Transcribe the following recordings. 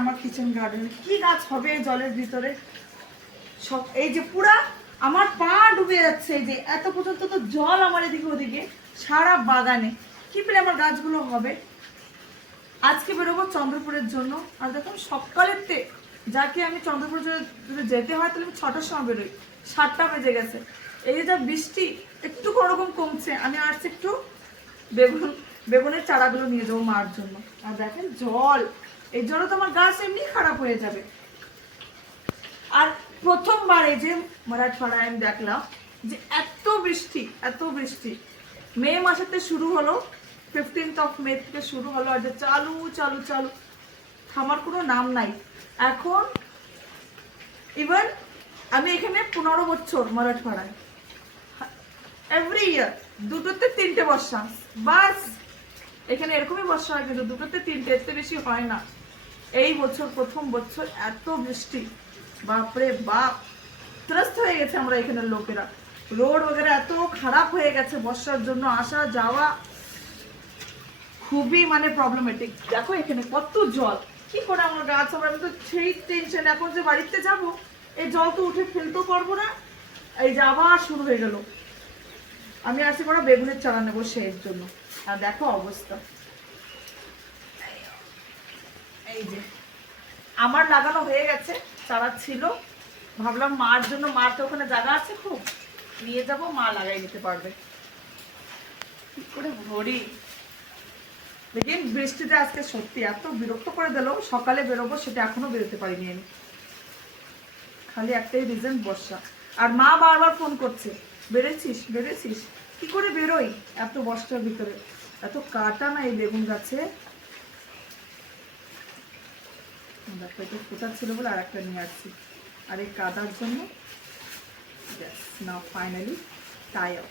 আমার কিচেন গার্ডেনে কি গাছ হবে এই জলের ভিতরে। সব এই যে পুরা আমার পা ডুবে যাচ্ছে, এই যে এত পর্যন্ত তো জল আমার এদিকে ওদিকে সারা বাগানে। কি পেলে আমার গাছগুলো হবে। আজকে বেরোবো চন্দ্রপুরের জন্য। আর দেখুন সকালেতে যাকে আমি চন্দ্রপুর যদি যেতে হয় তাহলে আমি 6টার সময় বেরোই, 7টা বেজে গেছে। এই যে যা বৃষ্টি একটু কোনোরকম কমছে, আমি আসছি একটু বেগুনের চারাগুলো নিয়ে যাবো মার জন্য। আর দেখেন জল, এই জলে তো আমার গাছ এমনি খারাপ হয়ে যাবে। আর প্রথমবার এই যে মারাঠওয়াড়ায় আমি দেখলাম যে এত বৃষ্টি, এত বৃষ্টি। মে মাসেতে শুরু হলো, 15th মে থেকে শুরু হলো, আর যে চালু চালু চালু, থামার কোনো নাম নাই। এখন ইভেন আমি এখানে 15 বছর মারাঠওয়াড়ায়, এভরি ইয়ার 2-3টে বর্ষা, বাস এখানে এরকমই বর্ষা হয়, কিন্তু 2-3টে, এতে বেশি হয় না। এই বছর প্রথম বছর এত বৃষ্টি, বাপরে বাপ, ত্রস্ত হয়ে গেছে আমরা এখানের লোকেরা। রোড वगैरह এত খারাপ হয়ে গেছে বর্ষার জন্য, আসা যাওয়া খুবই মানে প্রবলেমেটিক। দেখো এখানে কত জল, কি করে আমার গাছ হবে। আমি তো সেই টেনশন, এখন যে বাড়িতে যাব এই জল তো উঠে ফেলতেও পারবো না। এই যে আবার শুরু হয়ে গেল। আমি আসি করে বেগুনের চারা নেবো সেই জন্য। আর দেখো অবস্থা, এই যে আমার লাগানো হয়ে গেছে, চারা ছিল, ভাবলাম মার জন্য, মার তো ওখানে জায়গা আছে খুব, নিয়ে যাব, মা লাগাই নিতে পারবে। কি করে ভরি। লেকিন বৃষ্টিতে আজকে সত্যি এত বিরক্ত করে দিল। সকালে বেরোবো সেটা এখনো বেরোতে পারিনি আমি, খালি একটাই রিজন বর্ষা। আর মা বারবার ফোন করছে, বেরোছিস বেরোছিস। কি করে বেরোই এত বর্ষার ভিতরে, এত কাটা না এই বেগুন গাছে। দেখো এটা ফোটা ছিল বলে আর একটা নিয়ে আসছি। আর এই কাদার জন্য না ফাইনালি টায়ার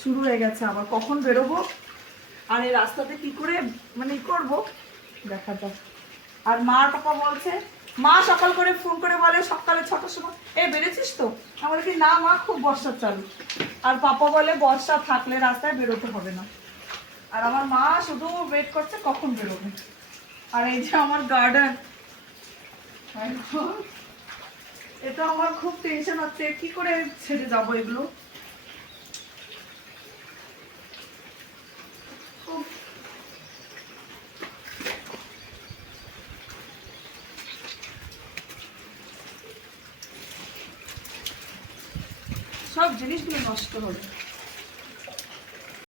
শুরু হয়ে গেছে আবার। কখন বেরোবো আর এই রাস্তাতে কি করে মানে করবো দেখা যাক। আর মা পাপা বলছে, মা সকাল করে ফোন করে বলে সকালে 6টার সময়, এ বেরোছিস তো? আমার কি না মা, খুব বর্ষা চালু। আর পাপা বলে বর্ষা থাকলে রাস্তায় বেরোতে হবে না। আর আমার মা শুধু ওয়েট করছে কখন বেরোবে। আর এই যে আমার গার্ডেন, এটা আমার খুব টেনশন হচ্ছে, কি করে ছেড়ে যাবো এগুলো। সব জিনিসগুলো নষ্ট হবে।